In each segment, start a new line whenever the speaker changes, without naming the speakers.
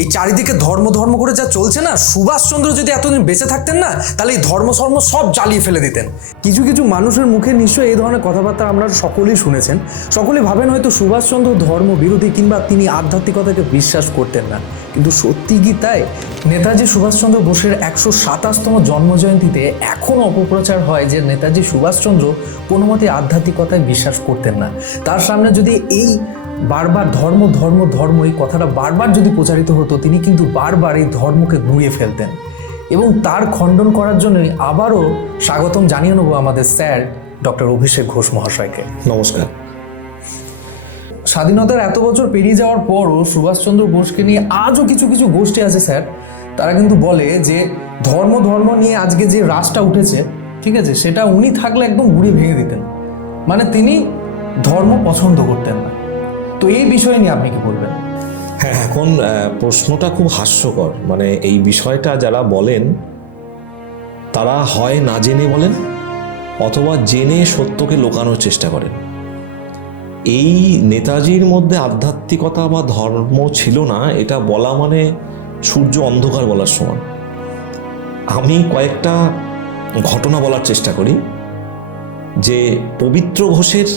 এই চারিদিকে ধর্ম ধর্ম করে যা চলছে না সুভাষচন্দ্র যদি এতদিন বেঁচে থাকতেন না, তাহলে এই ধর্ম সর্ম সব জ্বালিয়ে ফেলে দিতেন। কিছু কিছু মানুষের মুখে নিশ্চয়ই এই ধরনের কথাবার্তা আপনারা সকলেই শুনেছেন। সকলেই ভাবেন হয়তো সুভাষচন্দ্র ধর্ম বিরোধী কিংবা তিনি আধ্যাত্মিকতাকে বিশ্বাস করতেন না। কিন্তু সত্যি কি তাই? নেতাজি সুভাষচন্দ্র বোসের একশো সাতাশতম জন্মজয়ন্তীতে এখনও অপপ্রচার হয় যে নেতাজি সুভাষচন্দ্র কোনো মতে আধ্যাত্মিকতায় বিশ্বাস করতেন না। তার সামনে যদি এই বারবার ধর্ম ধর্ম ধর্ম এই কথাটা বারবার যদি প্রচারিত হতো তিনি কিন্তু বারবার এই ধর্মকে গুঁড়িয়ে ফেলতেন। এবং তার খণ্ডন করার জন্যই আবারও স্বাগতম জানিয়ে নেব আমাদের স্যার ডক্টর অভিষেক ঘোষ মহাশয়কে।
নমস্কার।
স্বাধীনতার এত বছর পেরিয়ে যাওয়ার পরও সুভাষচন্দ্র বোসকে নিয়ে আজও কিছু কিছু গোষ্ঠী আছে স্যার। তারা কিন্তু বলে যে ধর্ম ধর্ম নিয়ে আজকে যে রাসটা উঠেছে ঠিক আছে সেটা উনি থাকলে একদম গুড়িয়ে ভেঙে দিতেন। মানে তিনি ধর্ম পছন্দ করতেন না। তো এই বিষয় নিয়ে আপনি কি বলবেন?
হ্যাঁ এখন প্রশ্নটা খুব হাস্যকর। মানে এই বিষয়টা যারা বলেন, তারা হয় না জেনে বলেন, অথবা জেনে সত্যকে লোকানোর চেষ্টা করেন। এই নেতাজির মধ্যে আধ্যাত্মিকতা বা ধর্ম ছিল না, এটা বলা মানে সূর্য অন্ধকার বলার সমান। আমি কয়েকটা ঘটনা বলার চেষ্টা করি। যে পবিত্র ঘোষের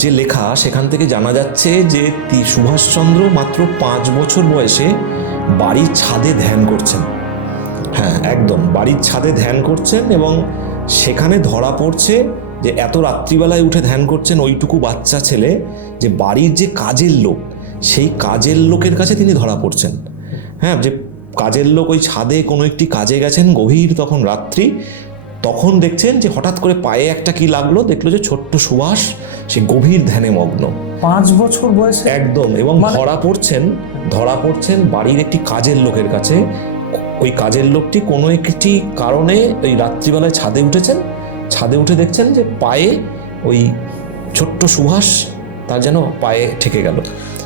যে লেখা, সেখান থেকে জানা যাচ্ছে যে সুভাষচন্দ্র মাত্র পাঁচ বছর বয়সে বাড়ির ছাদে ধ্যান করছেন। হ্যাঁ একদম, বাড়ির ছাদে ধ্যান করছেন এবং সেখানে ধরা পড়ছে যে এত রাত্রিবেলায় উঠে ধ্যান করছেন ওইটুকু বাচ্চা ছেলে যে বাড়ির যে কাজের লোক, সেই কাজের লোকের কাছে তিনি ধরা পড়ছেন। হ্যাঁ যে কাজের লোক ওই ছাদে কোনো একটি কাজে গেছেন গভীর তখন রাত্রি, তখন দেখছেন যে হঠাৎ করে পায়ে একটা কি লাগল? দেখল যে ছোট্ট সুভাষ সে গভীর ধ্যানে মগ্ন।
পাঁচ বছর বয়সে?
একদম এবং
মানে-
ধরা পড়ছেন ধরা পড়ছেন বাড়ির একটি কাজের লোকের কাছে। ওই কাজের লোকটি কোনো একটি কারণে ওই রাত্রিবেলায় ছাদে উঠেছেন। ছাদে উঠে দেখছেন যে পায়ে ওই ছোট্ট সুভাষ তার যেন পায়ে ঠেকে গেল।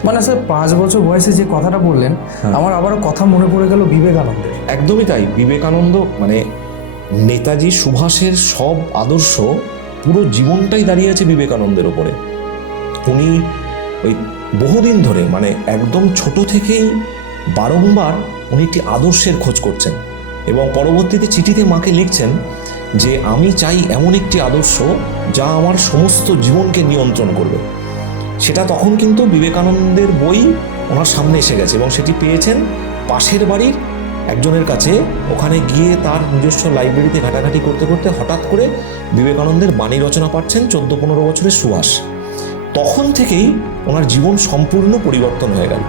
মানে স্যার পাঁচ বছর বয়সে যে কথাটা বললেন আমার আবারও কথা মনে পড়ে গেল বিবেকানন্দ
একদমই তাই। বিবেকানন্দ মানে নেতাজি সুভাষের সব আদর্শ পুরো জীবনটাই দাঁড়িয়ে আছে বিবেকানন্দের ওপরে। উনি ওই বহুদিন ধরে মানে একদম ছোট থেকেই বারংবার উনি একটি আদর্শের খোঁজ করছেন এবং পরবর্তীতে চিঠিতে মাকে লিখছেন যে, আমি চাই এমন একটি আদর্শ যা আমার সমস্ত জীবনকে নিয়ন্ত্রণ করবে। সেটা তখন কিন্তু বিবেকানন্দের বই ওনার সামনে এসে গেছে এবং সেটি পেয়েছেন পাশের বাড়ির একজনের কাছে ওখানে গিয়ে তার নিজস্ব লাইব্রেরিতে ঘাটাঘাটি করতে করতে হঠাৎ করে বিবেকানন্দের বাণী রচনা পাচ্ছেন চোদ্দ পনেরো বছরের সুভাষ। তখন থেকেই ওনার জীবন সম্পূর্ণ পরিবর্তন হয়ে গেল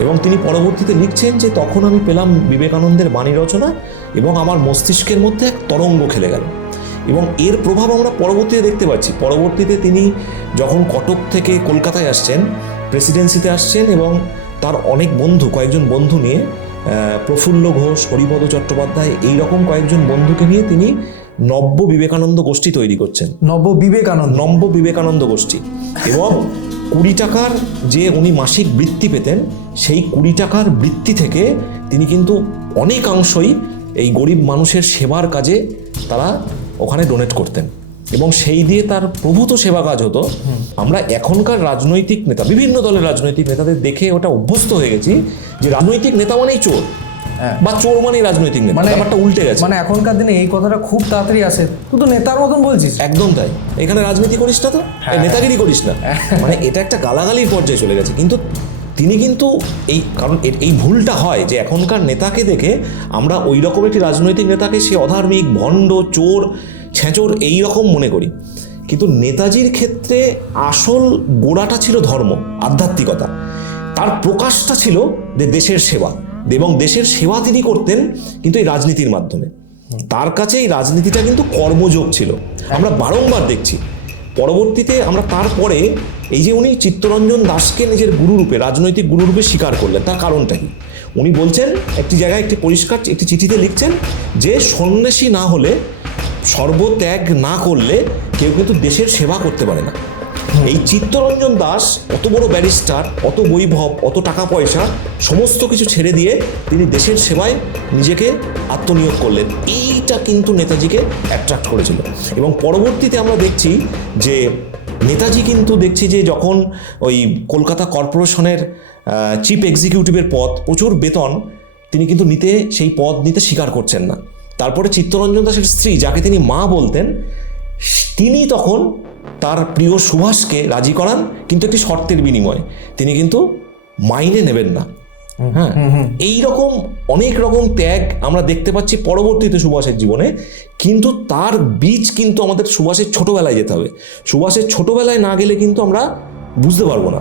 এবং তিনি পরবর্তীতে লিখছেন যে তখন আমি পেলাম বিবেকানন্দের বাণী রচনা এবং আমার মস্তিষ্কের মধ্যে এক তরঙ্গ খেলে গেল। এবং এর প্রভাব আমরা পরবর্তীতে দেখতে পাচ্ছি। পরবর্তীতে তিনি যখন কটক থেকে কলকাতায় আসছেন প্রেসিডেন্সিতে আসছেন এবং তার অনেক বন্ধু, কয়েকজন বন্ধু নিয়ে প্রফুল্ল ঘোষ হরিপদ চট্টোপাধ্যায় এই রকম কয়েকজন বন্ধুকে নিয়ে তিনি নব্য বিবেকানন্দ গোষ্ঠী তৈরি করছেন।
নব্য বিবেকানন্দ।
নব্য বিবেকানন্দ গোষ্ঠী। এবং কুড়ি টাকার যে উনি মাসিক বৃত্তি পেতেন সেই কুড়ি টাকার বৃত্তি থেকে তিনি কিন্তু অনেকাংশই এই গরিব মানুষের সেবার কাজে তারা ওখানে ডোনেট করতেন। এবং সেই দিয়ে তার প্রভূত সেবা কাজ হতো। আমরা এখনকার রাজনৈতিক নেতা বিভিন্ন দলের রাজনৈতিক নেতাদের দেখে ওটা অভ্যস্ত হয়ে গেছি যে রাজনৈতিক নেতা মানেই চোর
হ্যাঁ।
বা চোর মানেই রাজনৈতিক নেতা।
মানে
ব্যাপারটা উল্টে গেছে।
মানে এখনকার দিনে এই কথাটা খুব তাড়াতাড়ি আসে। তুই তো নেতার মতন বলছিস।
একদম তাই। এখানে রাজনীতি করিস না তো? এই নেতাগিরি করিস না। মানে এটা একটা গালাগালির পর্যায়ে চলে গেছে। কিন্তু তিনি কিন্তু এই কারণ এই ভুলটা হয় যে এখনকার নেতাকে দেখে আমরা ওই রকম একটি রাজনৈতিক নেতাকে সে অধার্মিক ভণ্ড চোর ছেঁচোর এই রকম মনে করি। কিন্তু নেতাজির ক্ষেত্রে আসল গোড়াটা ছিল ধর্ম, আধ্যাত্মিকতা। তার প্রকাশটা ছিল যে দেশের সেবা। এবং দেশের সেবা তিনি করতেন কিন্তু এই রাজনীতির মাধ্যমে। তার কাছে এই রাজনীতিটা কিন্তু কর্মযোগ ছিল। আমরা বারংবার দেখছি। পরবর্তীতে আমরা তারপরে এই যে উনি চিত্তরঞ্জন দাসকে নিজের গুরুরূপে, রাজনৈতিক গুরুরূপে স্বীকার করলেন, তার কারণটা কি? উনি বলছেন, একটি জায়গায় একটি পরিষ্কার একটি চিঠিতে লিখছেন যে সন্ন্যাসী না হলে সর্বত্যাগ না করলে কেউ কিন্তু দেশের সেবা করতে পারে না। এই চিত্তরঞ্জন দাস অত বড় ব্যারিস্টার, অত বৈভব, অত টাকা পয়সা, সমস্ত কিছু ছেড়ে দিয়ে তিনি দেশের সেবায় নিজেকে আত্মনিয়োগ করলেন। এইটা কিন্তু নেতাজিকে অ্যাট্রাক্ট করেছিল। এবং পরবর্তীতে আমরা দেখছি যে নেতাজি কিন্তু দেখছি যে যখন ওই কলকাতা কর্পোরেশনের চিফ এক্সিকিউটিভের পদ, প্রচুর বেতন, তিনি কিন্তু নিতে, সেই পদ নিতে স্বীকার করছেন না। তারপরে চিত্তরঞ্জন দাসের স্ত্রী যাকে তিনি মা বলতেন তিনি তখন তার প্রিয় সুভাষকে রাজি করান কিন্তু একটি শর্তের বিনিময়ে। তিনি কিন্তু মাইনে নেবেন না। হ্যাঁ? এই রকম অনেক রকম ত্যাগ আমরা দেখতে পাচ্ছি পরবর্তীতে সুভাষের জীবনে কিন্তু তার বীজ কিন্তু আমাদের সুভাষের ছোটবেলায় যেতে হবে। সুভাষের ছোটবেলায় না গেলে কিন্তু আমরা বুঝতে পারব না।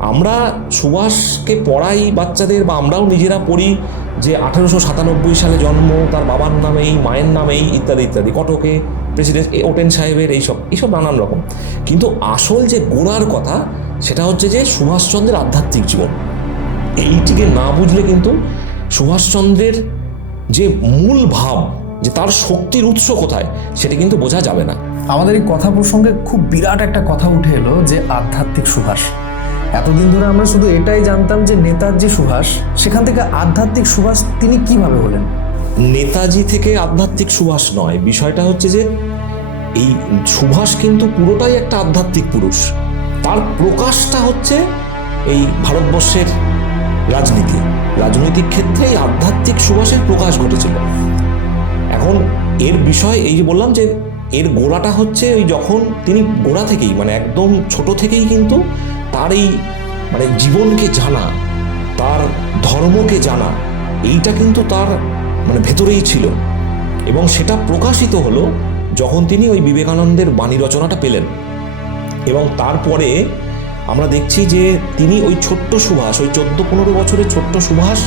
আমরা সুভাষকে পড়াই বাচ্চাদের বা আমরাও নিজেরা পড়ি যে আঠেরোশো সাতানব্বই সালে জন্ম, তার বাবার নামেই মায়ের নামেই ইত্যাদি ইত্যাদি, কটকে, প্রেসিডেন্ট, এ, ওটেন সাহেবের এইসব এইসব নানান রকম। কিন্তু আসল যে গোড়ার কথা, সেটা হচ্ছে যে সুভাষচন্দ্রের আধ্যাত্মিক জীবন। এইটিকে না বুঝলে কিন্তু সুভাষচন্দ্রের যে মূল ভাব, যে তার শক্তির উৎস কোথায়, সেটা কিন্তু বোঝা যাবে না।
আমাদের এই কথা প্রসঙ্গে খুব বিরাট একটা কথা উঠে এলো যে আধ্যাত্মিক সুভাষ। এতদিন ধরে আমরা শুধু এটাই জানতাম যে নেতাজি সুভাষ, সেখান থেকে আধ্যাত্মিক সুভাষ তিনি কীভাবে হলেন?
নেতাজি থেকে আধ্যাত্মিক সুভাষ নয়। বিষয়টা হচ্ছে যে এই সুভাষ কিন্তু পুরোটাই একটা আধ্যাত্মিক পুরুষ। তার প্রকাশটা হচ্ছে এই ভারতবর্ষের রাজনীতি। রাজনৈতিক ক্ষেত্রে এই আধ্যাত্মিক সুভাষের প্রকাশ ঘটেছিল। এখন এর বিষয়, এই যে বললাম যে এর গোড়াটা হচ্ছে ওই যখন তিনি গোড়া থেকেই মানে একদম ছোট থেকেই কিন্তু তার এই মানে জীবনকে জানা, তার ধর্মকে জানা, এইটা কিন্তু তার মানে ভেতরেই ছিল। এবং সেটা প্রকাশিত হলো যখন তিনি ওই বিবেকানন্দের বাণী রচনাটা পেলেন। এবং তারপরে আমরা দেখছি যে তিনি ওই ছোট্ট সুভাষ, ওই চোদ্দ পনেরো বছরের ছোট্ট সুভাষ,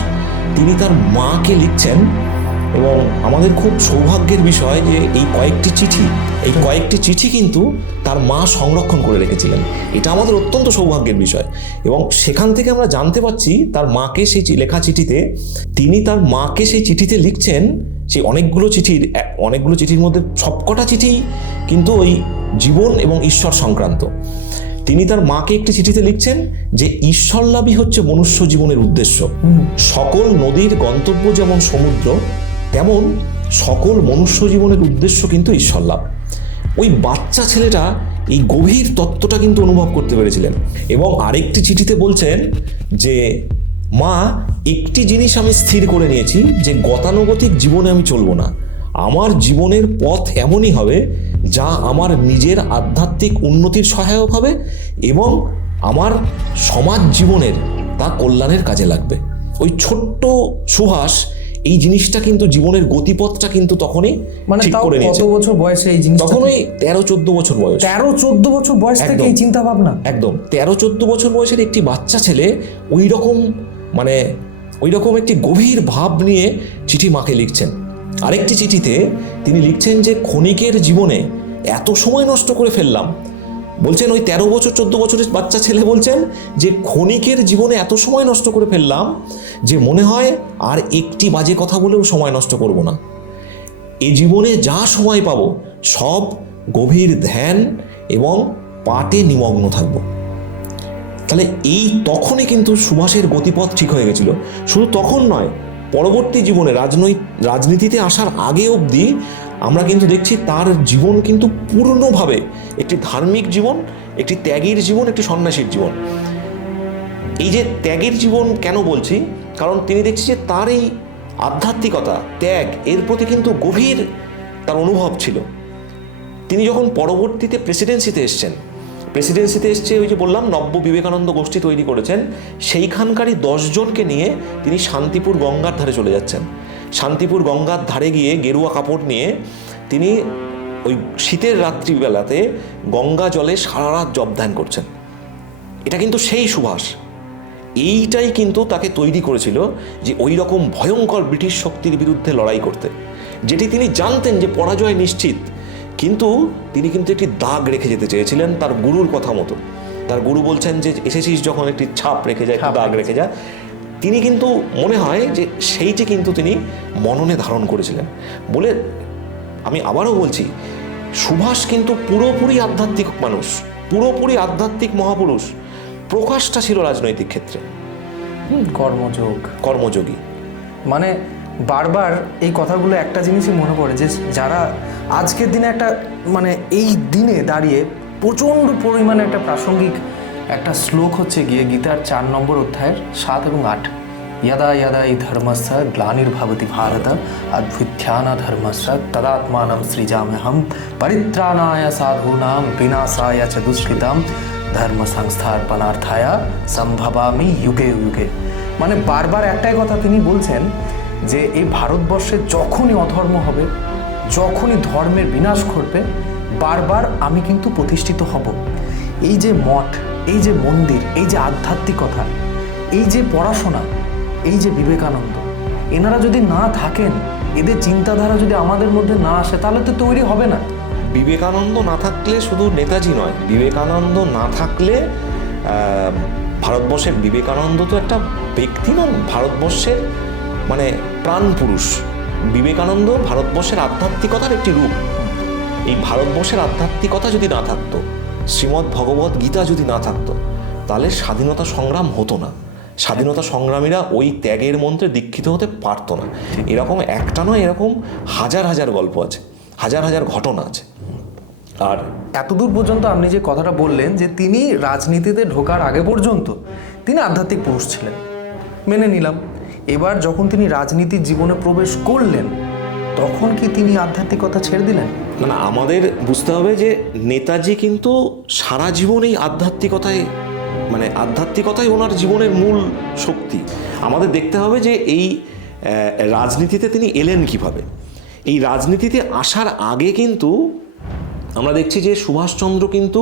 তিনি তার মাকে লিখছেন এবং আমাদের খুব সৌভাগ্যের বিষয় যে এই কয়েকটি চিঠি এই কয়েকটি চিঠি কিন্তু তার মা সংরক্ষণ করে রেখেছিলেন। এটা আমাদের অত্যন্ত সৌভাগ্যের বিষয়। এবং সেখান থেকে আমরা জানতে পারছি তার মাকে সেই লেখা চিঠিতে তিনি তার মাকে সেই চিঠিতে লিখছেন সেই অনেকগুলো চিঠির অনেকগুলো চিঠির মধ্যে সবকটা চিঠি কিন্তু ওই জীবন এবং ঈশ্বর সংক্রান্ত। তিনি তার মাকে একটি চিঠিতে লিখছেন যে ঈশ্বর লাভই হচ্ছে মনুষ্য জীবনের উদ্দেশ্য। সকল নদীর গন্তব্য যেমন সমুদ্র তেমন সকল মনুষ্য জীবনের উদ্দেশ্য কিন্তু ঈশ্বর লাভ। ওই বাচ্চা ছেলেটা এই গভীর তত্ত্বটা কিন্তু অনুভব করতে পেরেছিলেন। এবং আরেকটি চিঠিতে বলছেন যে, মা, একটি জিনিস আমি স্থির করে নিয়েছি যে গতানুগতিক জীবনে আমি চলবো না। আমার জীবনের পথ এমনই হবে যা আমার নিজের আধ্যাত্মিক উন্নতির সহায়ক হবে এবং আমার সমাজ জীবনের তা কল্যাণের কাজে লাগবে। ওই ছোট্ট সুহাস এই জিনিসটা কিন্তু জীবনের গতিপথটা কিন্তু তখনই
মানে
ঠিক করে
কত
নিয়েছে।
বছর বয়সে এই জিনিসটা
তখন ওই তেরো চোদ্দ বছর বয়স।
তেরো চোদ্দ বছর বয়স থেকে এই চিন্তা ভাবনা
একদম। তেরো চোদ্দ বছর বয়সের একটি বাচ্চা ছেলে ওই রকম মানে ওই রকম একটি গভীর ভাব নিয়ে চিঠি মাকে লিখছেন। আরেকটি চিঠিতে তিনি লিখছেন যে ক্ষণিকের জীবনে এত সময় নষ্ট করে ফেললাম। বলছেন ওই তেরো বছর, চোদ্দ বছরের বাচ্চা ছেলে বলছেন যে ক্ষণিকের জীবনে এত সময় নষ্ট করে ফেললাম যে মনে হয় আর একটি বাজে কথা বলেও সময় নষ্ট করব না। এ জীবনে যা সময় পাবো, সব গভীর ধ্যান এবং পাটে নিমগ্ন থাকব। তাহলে এই তখনই কিন্তু সুভাষের গতিপথ ঠিক হয়ে গেছিল। শুধু তখন নয়, পরবর্তী জীবনে রাজনৈতিক রাজনীতিতে আসার আগে অবধি আমরা কিন্তু দেখছি তার জীবন কিন্তু পূর্ণভাবে একটি ধার্মিক জীবন, একটি ত্যাগীর জীবন, একটি সন্ন্যাসীর জীবন। এই যে ত্যাগের জীবন কেন বলছি? কারণ তিনি দেখছি যে তার এই আধ্যাত্মিকতা, ত্যাগ, এর প্রতি কিন্তু গভীর তার অনুভব ছিল। তিনি যখন পরবর্তীতে প্রেসিডেন্সিতে এসছেন, প্রেসিডেন্সিতে এসছে ওই যে বললাম, নব্য বিবেকানন্দ গোষ্ঠী তৈরি করেছেন, সেইখানকারই দশজনকে নিয়ে তিনি শান্তিপুর গঙ্গার ধারে চলে যাচ্ছেন। শান্তিপুর গঙ্গার ধারে গিয়ে গেরুয়া কাপড় নিয়ে তিনি ওই শীতের রাত্রিবেলাতে গঙ্গা জলে সারা রাত জব ধ্যান করছেন। এটা কিন্তু সেই সুভাষ। এইটাই কিন্তু তাকে তৈরি করেছিল যে ওই রকম ভয়ঙ্কর ব্রিটিশ শক্তির বিরুদ্ধে লড়াই করতে। যেটি তিনি জানতেন যে পরাজয় নিশ্চিত কিন্তু তিনি কিন্তু একটি দাগ রেখে যেতে চেয়েছিলেন তার গুরুর কথা মতো। তার গুরু বলছেন যে এসেছিস যখন একটি ছাপ রেখে যায় একটি দাগ রেখে যা। তিনি কিন্তু মনে হয় যে সেইটি কিন্তু তিনি মননে ধারণ করেছিলেন। বলে আমি আবারও বলছি সুভাষ কিন্তু পুরোপুরি আধ্যাত্মিক মানুষ পুরোপুরি আধ্যাত্মিক মহাপুরুষ। প্রকাশটা ছিল রাজনৈতিক ক্ষেত্রে।
কর্মযোগ।
কর্মযোগী।
মানে বারবার এই কথাগুলো একটা জিনিসই মনে পড়ে যে যারা আজকের দিনে একটা মানে এই দিনে দাঁড়িয়ে প্রচণ্ড পরিমাণে একটা প্রাসঙ্গিক একটা শ্লোক হচ্ছে গিয়ে গীতার চার নম্বর অধ্যায়ের সাত এবং আট। ইয়াদা ইয়াদা এই ধর্মস্য গ্লানির্ভবতি ভারত অদ্ভুত্যানা ধর্মস্য তদাত্মানম সৃজাম্যহম, পরিত্রাণায় সাধুনাম, বিনাশায় চ দুষ্কৃতাম ধর্ম সংস্থার্পণার্থায় সম্ভবামি যুগে যুগে। মানে বারবার একটাই কথা তিনি বলছেন যে এই ভারতবর্ষে যখনই অধর্ম হবে, যখনই ধর্মের বিনাশ ঘটবে, বারবার আমি কিন্তু প্রতিষ্ঠিত হব। এই যে মঠ এই যে মন্দির, এই যে আধ্যাত্মিকতা, এই যে পড়াশোনা, এই যে বিবেকানন্দ, এনারা যদি না থাকেন, এদের চিন্তাধারা যদি আমাদের মধ্যে না আসে, তাহলে তো তৈরি হবে না।
বিবেকানন্দ না থাকলে শুধু নেতাজি নয়, বিবেকানন্দ না থাকলে ভারতবর্ষের বিবেকানন্দ তো একটা ব্যক্তি নন, ভারতবর্ষের মানে প্রাণ পুরুষ। বিবেকানন্দ ভারতবর্ষের আধ্যাত্মিকতার একটি রূপ। এই ভারতবর্ষের আধ্যাত্মিকতা যদি না থাকতো শ্রীমদ্ ভগবত গীতা যদি না থাকতো, তাহলে স্বাধীনতা সংগ্রাম হতো না। স্বাধীনতা সংগ্রামীরা ওই ত্যাগের মন্ত্রে দীক্ষিত হতে পারতো না। এরকম একটা নয়, এরকম হাজার হাজার গল্প আছে, হাজার হাজার ঘটনা আছে। আর
এতদূর পর্যন্ত আপনি যে কথাটা বললেন যে তিনি রাজনীতিতে ঢোকার আগে পর্যন্ত তিনি আধ্যাত্মিক পুরুষ ছিলেন। মেনে নিলাম, এবার যখন তিনি রাজনীতির জীবনে প্রবেশ করলেন, তখন কি তিনি আধ্যাত্মিকতা ছেড়ে দিলেন?
মানে আমাদের বুঝতে হবে যে নেতাজি কিন্তু সারা জীবন এই আধ্যাত্মিকতায় মানে আধ্যাত্মিকতাই ওনার জীবনের মূল শক্তি। আমাদের দেখতে হবে যে এই রাজনীতিতে তিনি এলেন কীভাবে। এই রাজনীতিতে আসার আগে কিন্তু আমরা দেখছি যে সুভাষচন্দ্র কিন্তু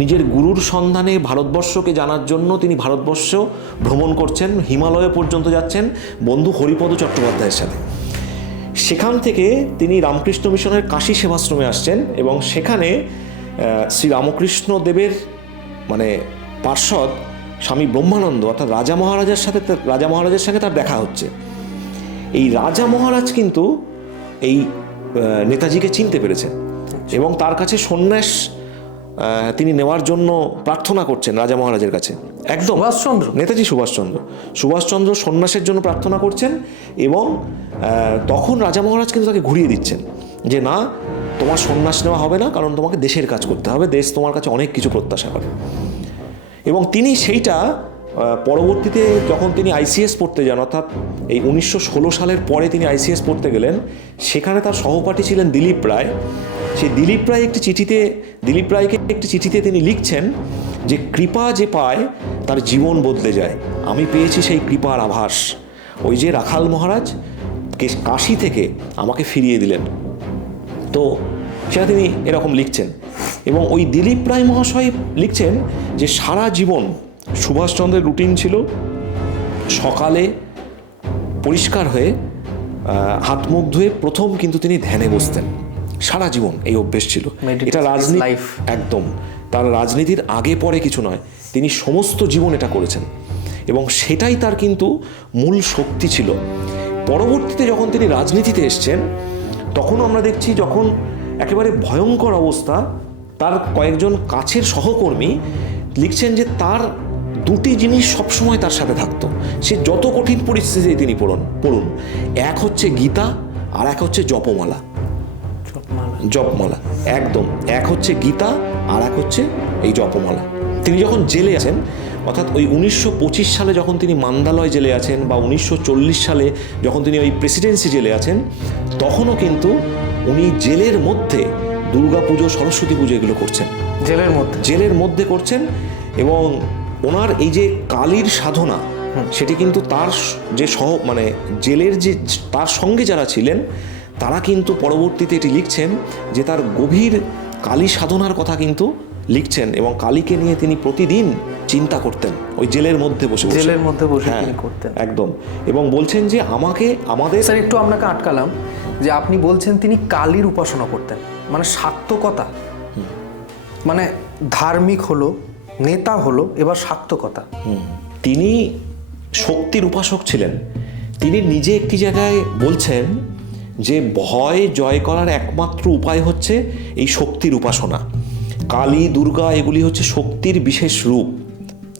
নিজের গুরুর সন্ধানে ভারতবর্ষকে জানার জন্য তিনি ভারতবর্ষ ভ্রমণ করছেন, হিমালয় পর্যন্ত যাচ্ছেন বন্ধু হরিপদ চট্টোপাধ্যায়ের সাথে। সেখান থেকে তিনি রামকৃষ্ণ মিশনের কাশি সেবাশ্রমে আসছেন এবং সেখানে শ্রী রামকৃষ্ণ দেবের মানে পার্ষদ স্বামী ব্রহ্মানন্দ অর্থাৎ রাজা মহারাজের সাথে রাজা মহারাজের সঙ্গে তার দেখা হচ্ছে। এই রাজা মহারাজ কিন্তু এই নেতাজিকে চিনতে পেরেছেন এবং তার কাছে সন্ন্যাস তিনি নেওয়ার জন্য প্রার্থনা করছেন রাজা মহারাজের কাছে। একদম।
সুভাষচন্দ্র।
নেতাজি সুভাষচন্দ্র। সুভাষচন্দ্র সন্ন্যাসের জন্য প্রার্থনা করছেন এবং তখন রাজা মহারাজ কিন্তু তাকে ঘুরিয়ে দিচ্ছেন যে না তোমার সন্ন্যাস নেওয়া হবে না কারণ তোমাকে দেশের কাজ করতে হবে দেশ তোমার কাছে অনেক কিছু প্রত্যাশা করে। এবং তিনি সেইটা পরবর্তীতে যখন তিনি আইসিএস পড়তে যান অর্থাৎ এই উনিশশো ষোলো সালের পরে তিনি আইসিএস পড়তে গেলেন সেখানে তার সহপাঠী ছিলেন দিলীপ রায়। সেই দিলীপ রায় একটি চিঠিতে, দিলীপ রায়কে একটি চিঠিতে তিনি লিখছেন যে, কৃপা যে পায়, তার জীবন বদলে যায়। আমি পেয়েছি সেই কৃপার আভাস। ওই যে রাখাল মহারাজ কাশি থেকে আমাকে ফিরিয়ে দিলেন। তো সেটা তিনি এরকম লিখছেন। এবং ওই দিলীপ রায় মহাশয় লিখছেন যে, সারা জীবন সুভাষচন্দ্রের রুটিন ছিল সকালে পরিষ্কার হয়ে হাত মুখ ধুয়ে প্রথম কিন্তু তিনি ধ্যানে বসতেন। সারা জীবন এই অভ্যেস ছিল। এটা রাজনীতি
life.
একদম। তার রাজনীতির আগে পরে কিছু নয়। তিনি সমস্ত জীবন এটা করেছেন। এবং সেটাই তার কিন্তু মূল শক্তি ছিল। পরবর্তীতে যখন তিনি রাজনীতিতে এসছেন তখন আমরা দেখছি যখন একেবারে ভয়ঙ্কর অবস্থা তার কয়েকজন কাছের সহকর্মী লিখছেন যে তার দুটি জিনিস সবসময় তার সাথে থাকতো। সে যত কঠিন পরিস্থিতি তিনি পড়ুন পড়ুন। এক হচ্ছে গীতা আর এক হচ্ছে জপমালা। জপমালা। একদম। এক হচ্ছে গীতা আর এক হচ্ছে এই জপমালা। তিনি যখন জেলে আছেন অর্থাৎ ওই উনিশশো পঁচিশ সালে যখন তিনি মান্দালয় জেলে আছেন বা উনিশশো চল্লিশ সালে যখন তিনি ওই প্রেসিডেন্সি জেলে আছেন তখনও কিন্তু উনি জেলের মধ্যে দুর্গা পুজো সরস্বতী পুজো এগুলো করছেন।
জেলের মধ্যে?
জেলের মধ্যে করছেন এবং ওনার এই যে কালীর সাধনা সেটি কিন্তু তার যে সহ মানে জেলের যে তার সঙ্গে যারা ছিলেন তারা কিন্তু পরবর্তীতে এটি লিখছেন যে তার গভীর কালী সাধনার কথা কিন্তু লিখছেন এবং কালীকে নিয়ে তিনি প্রতিদিন চিন্তা করতেন। ওই জেলের মধ্যে বসে
জেলের মধ্যে বসে
হ্যাঁ,
তিনি করতেন।
একদম। এবং বলছেন যে আমাকে আমাদের
স্যার একটু আপনাকে আটকালাম যে আপনি বলছেন তিনি কালীর উপাসনা করতেন। মানে সার্থকতা। মানে ধার্মিক হলো নেতা হলো এবার
হুম। তিনি শক্তির উপাসক ছিলেন। তিনি নিজে একটি জায়গায় বলছেন যে ভয় জয় করার একমাত্র উপায় হচ্ছে এই শক্তির উপাসনা। কালী, দুর্গা এগুলি হচ্ছে শক্তির বিশেষ রূপ।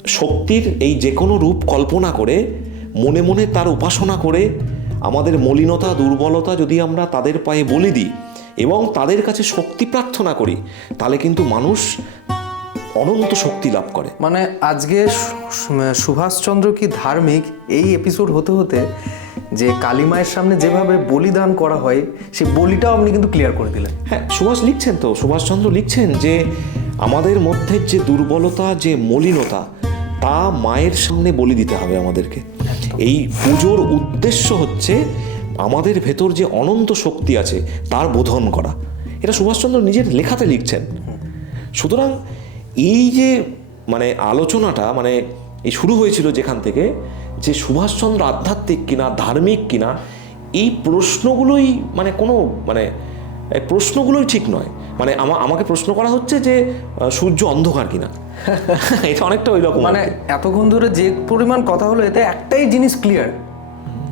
শক্তির এই যে কোনো রূপ কল্পনা করে, মনে মনে তার উপাসনা করে, আমাদের মলিনতা, দুর্বলতা যদি আমরা তাদের পায়ে বলি দিই এবং তাদের কাছে শক্তি প্রার্থনা করি, তাহলে কিন্তু মানুষ অনন্ত শক্তি লাভ করে।
মানে আজকে সুভাষচন্দ্র কি ধার্মিক? এই এপিসোড হতে হতে যে কালিমায়ের সামনে যেভাবে বলিদান করা হয় সেই বলিটাও আপনি কিন্তু ক্লিয়ার করে দিলেন।
হ্যাঁ সুভাষ লিখছেন তো সুভাষচন্দ্র লিখছেন যে আমাদের মধ্যে যে দুর্বলতা যে মলিনতা তা মায়ের সামনে বলি দিতে হবে আমাদেরকে। এই পুজোর উদ্দেশ্য হচ্ছে আমাদের ভেতর যে অনন্ত শক্তি আছে তার বোধন করা। এটা সুভাষচন্দ্র নিজের লেখাতে লিখছেন। সুতরাং এই যে মানে আলোচনাটা মানে এই শুরু হয়েছিল যেখান থেকে যে সুভাষচন্দ্র আধ্যাত্মিক কিনা ধার্মিক কিনা এই প্রশ্নগুলোই মানে কোনো মানে প্রশ্নগুলোই ঠিক নয়। মানে আমা- আমাকে প্রশ্ন করা হচ্ছে যে সূর্য অন্ধকার কিনা। এটা অনেকটা ওই রকম
মানে এতক্ষণ ধরে যে পরিমাণ কথা হলো এতে একটাই জিনিস ক্লিয়ার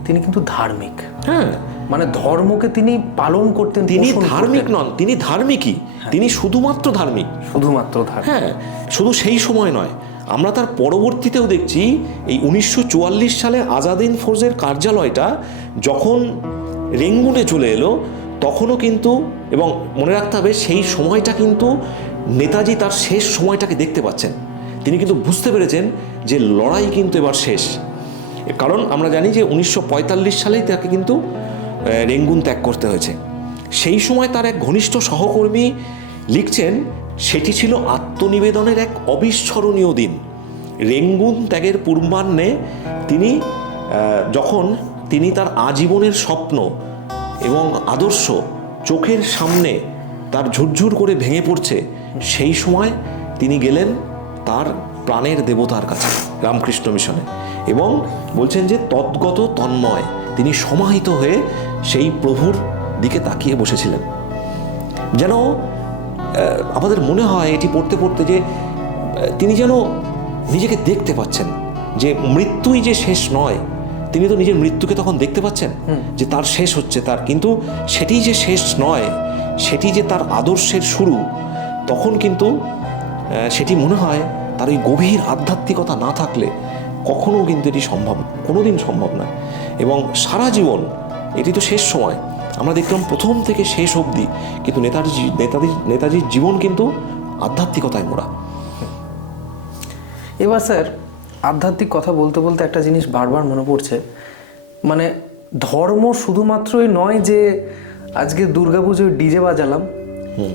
তিনি কিন্তু ধার্মিক।
হ্যাঁ।
মানে ধর্মকে তিনি পালন করতেন
তিনি ধার্মিক নন তিনি ধার্মিকই। তিনি শুধুমাত্র ধার্মিক।
শুধুমাত্র
হ্যাঁ শুধু সেই সময় নয়। আমরা তার পরবর্তীতেও দেখছি এই উনিশশো চুয়াল্লিশ সালে আজাদিন ফৌজের কার্যালয়টা যখন রেঙ্গুনে চলে এলো, তখনও কিন্তু, এবং মনে রাখতে হবে সেই সময়টা কিন্তু নেতাজি তার শেষ সময়টাকে দেখতে পাচ্ছেন। তিনি কিন্তু বুঝতে পেরেছেন যে লড়াই কিন্তু এবার শেষ। কারণ আমরা জানি যে উনিশশো পঁয়তাল্লিশ সালেই তাকে কিন্তু রেঙ্গুন ত্যাগ করতে হয়েছে। সেই সময় তার এক ঘনিষ্ঠ সহকর্মী লিখছেন সেটি ছিল আত্মনিবেদনের এক অবিস্মরণীয় দিন। রেঙ্গুন ত্যাগের পূর্বাহ্নে তিনি যখন তিনি তার আজীবনের স্বপ্ন এবং আদর্শ চোখের সামনে তার ঝুরঝুর করে ভেঙে পড়ছে, সেই সময় তিনি গেলেন তার প্রাণের দেবতার কাছে, রামকৃষ্ণ মিশনে। এবং বলছেন যে তদ্গত তন্ময়, তিনি সমাহিত হয়ে সেই প্রভুর দিকে তাকিয়ে বসেছিলেন। যেন আমাদের মনে হয় এটি পড়তে পড়তে যে তিনি যেন নিজেকে দেখতে পাচ্ছেন যে মৃত্যুই যে শেষ নয় তিনি তো নিজের মৃত্যুকে তখন দেখতে পাচ্ছেন যে তার শেষ হচ্ছে তার। কিন্তু সেটি যে শেষ নয় সেটি যে তার আদর্শের শুরু তখন কিন্তু সেটি মনে হয় তার ওই গভীর আধ্যাত্মিকতা না থাকলে কখনো কিন্তু এটি সম্ভব কোনোদিন সম্ভব নয়। এবং সারা জীবন এটি তো শেষ সময় আমরা দেখলাম প্রথম থেকে শেষ অবধি কিন্তু নেতাজি নেতাজির নেতাজির জীবন কিন্তু আধ্যাত্মিকতায় মোড়া।
এবার স্যার আধ্যাত্মিক কথা বলতে বলতে একটা জিনিস বারবার মনে পড়ছে। মানে ধর্ম শুধুমাত্রই নয় যে আজকে দুর্গাপুজোয় ডিজে বাজালাম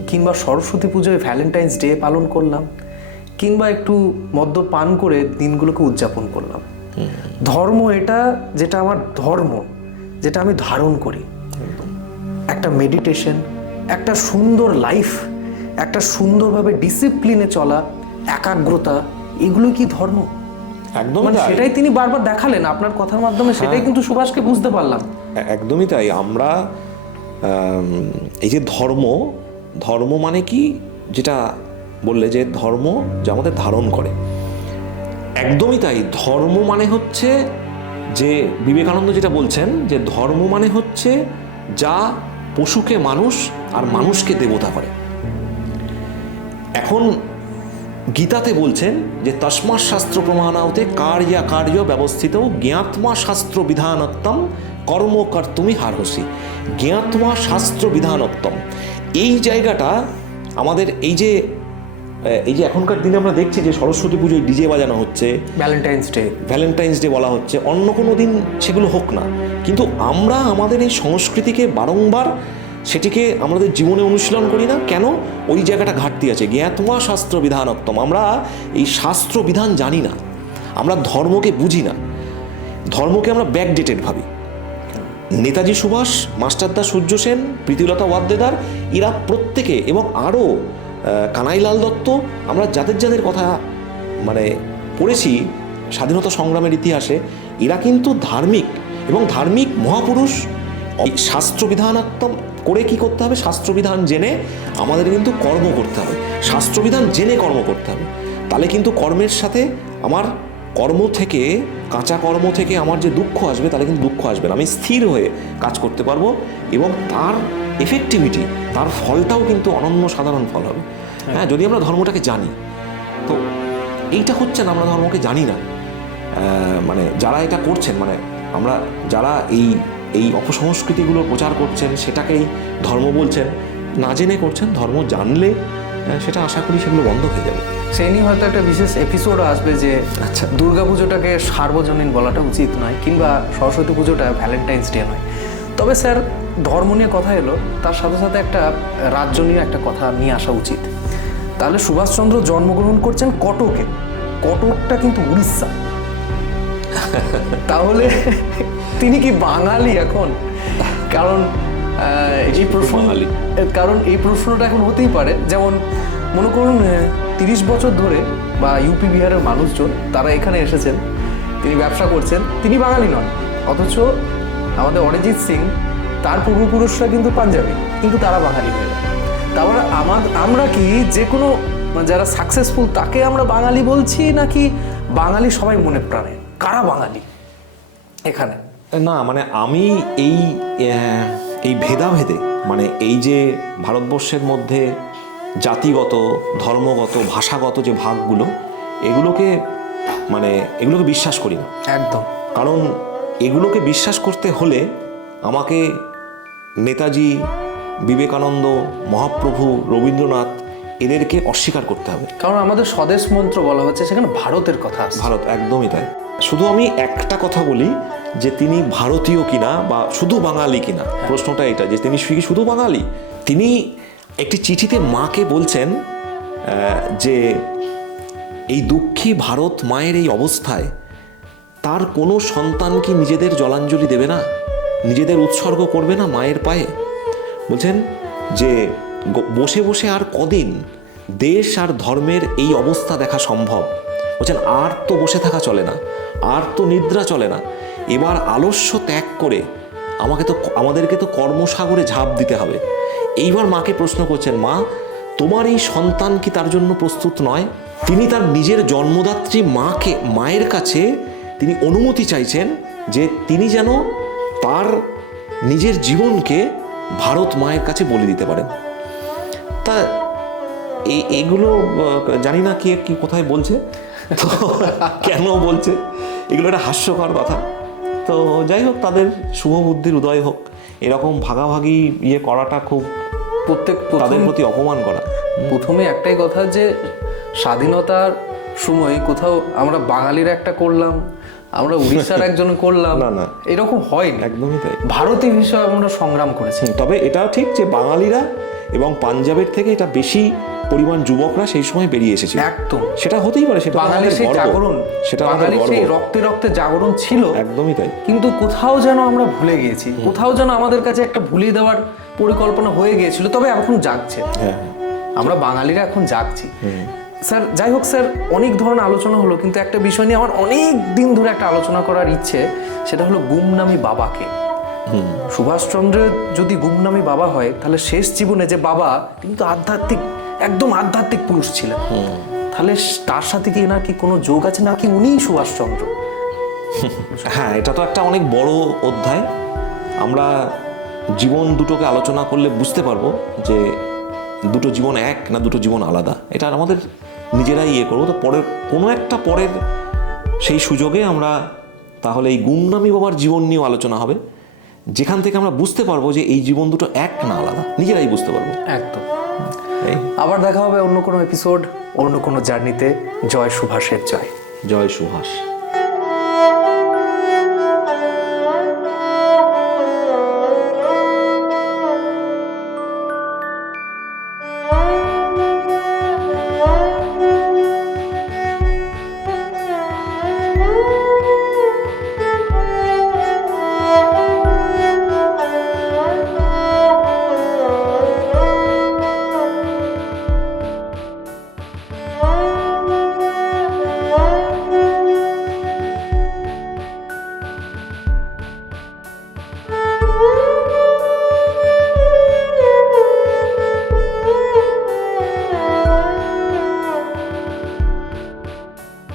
কিংবা সরস্বতী পুজোয় ভ্যালেন্টাইন্স ডে পালন করলাম কিংবা একটু মদ্য পান করে দিনগুলোকে উদযাপন করলাম। ধর্ম এটা যেটা আমার ধর্ম যেটা আমি ধারণ করি। একটা মেডিটেশন একটা সুন্দর লাইফ একটা সুন্দরভাবে ডিসিপ্লিনে চলা একাগ্রতা এগুলো কি ধর্ম?
একদম
মানে সেটাই তিনি বারবার দেখালেন আপনার কথার মাধ্যমে সেটাই কিন্তু সুভাষকে বুঝতে পারলাম।
একদমই তাই। আমরা এই যে ধর্ম ধর্ম মানে কি? যেটা বললে যে ধর্ম যা আমাদের ধারণ করে। একদমই তাই। ধর্ম মানে হচ্ছে যে বিবেকানন্দ যেটা বলছেন যে ধর্ম মানে হচ্ছে যা পশুকে মানুষ আর মানুষকে দেবতা করে। এখন গীতাতে বলছেন যে তসমা শাস্ত্র প্রমাণাওতে কার্যা কার্য ব্যবস্থিত জ্ঞাতমা শাস্ত্র বিধানত্তম কর্ম কর্তুমি হারহসি। জ্ঞাতমা শাস্ত্র বিধানত্তম। এই জায়গাটা আমাদের এই যে এই যে এখনকার দিনে আমরা দেখছি যে সরস্বতী পুজোয় ডিজে বাজানো হচ্ছে।
ভ্যালেন্টাইন্স ডে
ভ্যালেন্টাইন্স ডে বলা হচ্ছে। অন্য কোনো দিন সেগুলো হোক না। কিন্তু আমরা আমাদের এই সংস্কৃতিকে বারংবার সেটিকে আমাদের জীবনে অনুশীলন করি না। কেন? ওই জায়গাটা ঘাটতি আছে। জ্ঞাতমা শাস্ত্র বিধানত্তম আমরা এই শাস্ত্র বিধান জানি না। আমরা ধর্মকে বুঝি না। ধর্মকে আমরা ব্যাকডেটেড ভাবি। নেতাজি সুভাষ মাস্টারদা সূর্য সেন প্রীতিলতা ওয়াদ্দেদার এরা প্রত্যেকে এবং আরও কানাইলাল দত্ত, আমরা যাদের যাদের কথা মানে পড়েছি স্বাধীনতা সংগ্রামের ইতিহাসে, এরা কিন্তু ধার্মিক এবং ধার্মিক মহাপুরুষ। শাস্ত্রবিধানাত্মক করে কি করতে হবে? শাস্ত্রবিধান জেনে আমাদের কিন্তু কর্ম করতে হবে। শাস্ত্রবিধান জেনে কর্ম করতে হবে। তাহলে কিন্তু কর্মের সাথে আমার কর্ম থেকে, কাঁচা কর্ম থেকে আমার যে দুঃখ আসবে, তাহলে কিন্তু দুঃখ আসবে না। আমি স্থির হয়ে কাজ করতে পারব এবং তার এফেক্টিভিটি তার ফলটাও কিন্তু অনন্য সাধারণ ফল হবে। হ্যাঁ। যদি আমরা ধর্মটাকে জানি তো এইটা হচ্ছে না আমরা ধর্মকে জানি না। মানে যারা এটা করছেন মানে আমরা যারা এই এই অপসংস্কৃতিগুলোর প্রচার করছেন সেটাকেই ধর্ম বলছেন না জেনে করছেন ধর্ম জানলে সেটা আশা করি সেগুলো বন্ধ হয়ে যাবে।
সেই নিয়ে হয়তো একটা বিশেষ এপিসোডও আসবে যে
আচ্ছা।
দুর্গা পুজোটাকে সার্বজনীন বলাটা উচিত নয় কিংবা সরস্বতী পুজোটা ভ্যালেন্টাইন্স ডে নয়। তবে স্যার ধর্ম নিয়ে কথা এলো তার সাথে সাথে একটা রাজ্য নিয়ে একটা কথা নিয়ে আসা উচিত। তাহলে সুভাষচন্দ্র জন্মগ্রহণ করছেন কটকে। কটকটা কিন্তু উড়িষ্যা। তাহলে তিনি কি বাঙালি এখন? কারণ এই
বাঙালি।
কারণ এই প্রশ্নটা এখন হতেই পারে। যেমন মনে করুন তিরিশ বছর ধরে বা ইউপি বিহারের মানুষজন তারা এখানে এসেছেন তিনি ব্যবসা করছেন তিনি বাঙালি নন। অথচ আমাদের অরিজিৎ সিং তার পূর্বপুরুষরা কিন্তু পাঞ্জাবি কিন্তু তারা বাঙালি হয়ে। তারপরে আমার আমরা কি যে কোনো মানে যারা সাকসেসফুল তাকে আমরা বাঙালি বলছি নাকি বাঙালি সবাই মনে প্রাণে? কারা বাঙালি এখানে?
না মানে আমি এই এই ভেদাভেদে মানে এই যে ভারতবর্ষের মধ্যে জাতিগত ধর্মগত ভাষাগত যে ভাগগুলো এগুলোকে মানে এগুলোকে বিশ্বাস করি না।
একদম।
কারণ এগুলোকে বিশ্বাস করতে হলে আমাকে নেতাজি বিবেকানন্দ মহাপ্রভু রবীন্দ্রনাথ এদেরকে অস্বীকার করতে হবে।
কারণ আমাদের স্বদেশ মন্ত্র বলা হচ্ছে সেখানে ভারতের কথা
ভারত একদমই তাই। শুধু আমি একটা কথা বলি যে তিনি ভারতীয় কিনা বা শুধু বাঙালি কিনা প্রশ্নটা এটা যে তিনি শুধু বাঙালি। তিনি একটি চিঠিতে মাকে বলছেন যে এই দুঃখী ভারত মায়ের এই অবস্থায় তার কোনো সন্তান কি নিজেদের জলাঞ্জলি দেবে না? নিজেদের উৎসর্গ করবে না মায়ের পায়ে? বলছেন যে বসে বসে আর কদিন দেশ আর ধর্মের এই অবস্থা দেখা সম্ভব। বলছেন, আর তো বসে থাকা চলে না, আর তো নিদ্রা চলে না। এবার আলস্য ত্যাগ করে আমাকে তো আমাদেরকে তো কর্মসাগরে ঝাঁপ দিতে হবে। এইবার মাকে প্রশ্ন করছেন, মা, তোমার এই সন্তান কি তার জন্য প্রস্তুত নয়? তিনি তার নিজের জন্মদাত্রী মাকে, মায়ের কাছে তিনি অনুমতি চাইছেন যে তিনি যেন তার নিজের জীবনকে ভারত মায়ের কাছে বলে দিতে পারেন। তা এগুলো জানি না কে কি কোথায় বলছে। তো কেন বলছে? এগুলো একটা হাস্যকর কথা। তো যাই হোক তাদের শুভ বুদ্ধির উদয় হোক। এরকম ভাগাভাগি ইয়ে করাটা খুব
প্রত্যেক
তাদের প্রতি অপমান করা।
প্রথমে একটাই কথা যে স্বাধীনতার সময় কোথাও আমরা বাঙালির একটা করলাম আমরা উড়িষ্যার একজন করলাম।
না, না।
এরকম হয়নি।
একদমই তাই।
ভারতীয় হিসাবে আমরা সংগ্রাম করেছি।
তবে এটাও ঠিক যে বাঙালিরা এবং পাঞ্জাবের থেকে এটা বেশি পরিমাণ যুবকরা সেই সময় বেরিয়ে এসেছে
একদম।
সেটা হতেই পারে সেটা
বাঙালির সেই জাগরণ
সেটা
বাঙালির সেই রক্তে রক্তে জাগরণ ছিল।
একদমই তাই।
কিন্তু কোথাও যেন আমরা ভুলে গিয়েছি। কোথাও যেন আমাদের কাছে একটা ভুলিয়ে দেওয়ার পরিকল্পনা হয়ে গিয়েছিল তবে এখন জাগছে
হ্যাঁ
আমরা বাঙালিরা এখন জাগছি স্যার যাই হোক স্যার অনেক ধরনের আলোচনা হলো কিন্তু একটা বিষয় নিয়ে আমার অনেক দিন ধরে একটা আলোচনা করার ইচ্ছে সেটা হলো গুমনামি বাবাকে। সুভাষচন্দ্রের যদি গুমনামি বাবা হয় তাহলে শেষ জীবনে যে বাবা কিন্তু আধ্যাত্মিক একদম আধ্যাত্মিক পুরুষ ছিলেন। তাহলে তার সাথে কি না কি কোনো যোগ আছে নাকি উনিই সুভাষচন্দ্র?
হ্যাঁ এটা তো একটা অনেক বড় অধ্যায়। আমরা জীবন দুটোকে আলোচনা করলে বুঝতে পারব যে দুটো জীবন এক না দুটো জীবন আলাদা। এটা আমাদের নিজেরাই ইয়ে করব। তো পরের কোনো একটা পরের সেই সুযোগে আমরা তাহলে এই গুমনামি বাবার জীবন নিয়েও আলোচনা হবে যেখান থেকে আমরা বুঝতে পারব যে এই জীবন দুটো এক না আলাদা। নিজেরাই বুঝতে পারব।
একদম। আবার দেখা হবে অন্য কোনো এপিসোড অন্য কোনো জার্নিতে জয় সুভাষের জয়।
জয় সুহাস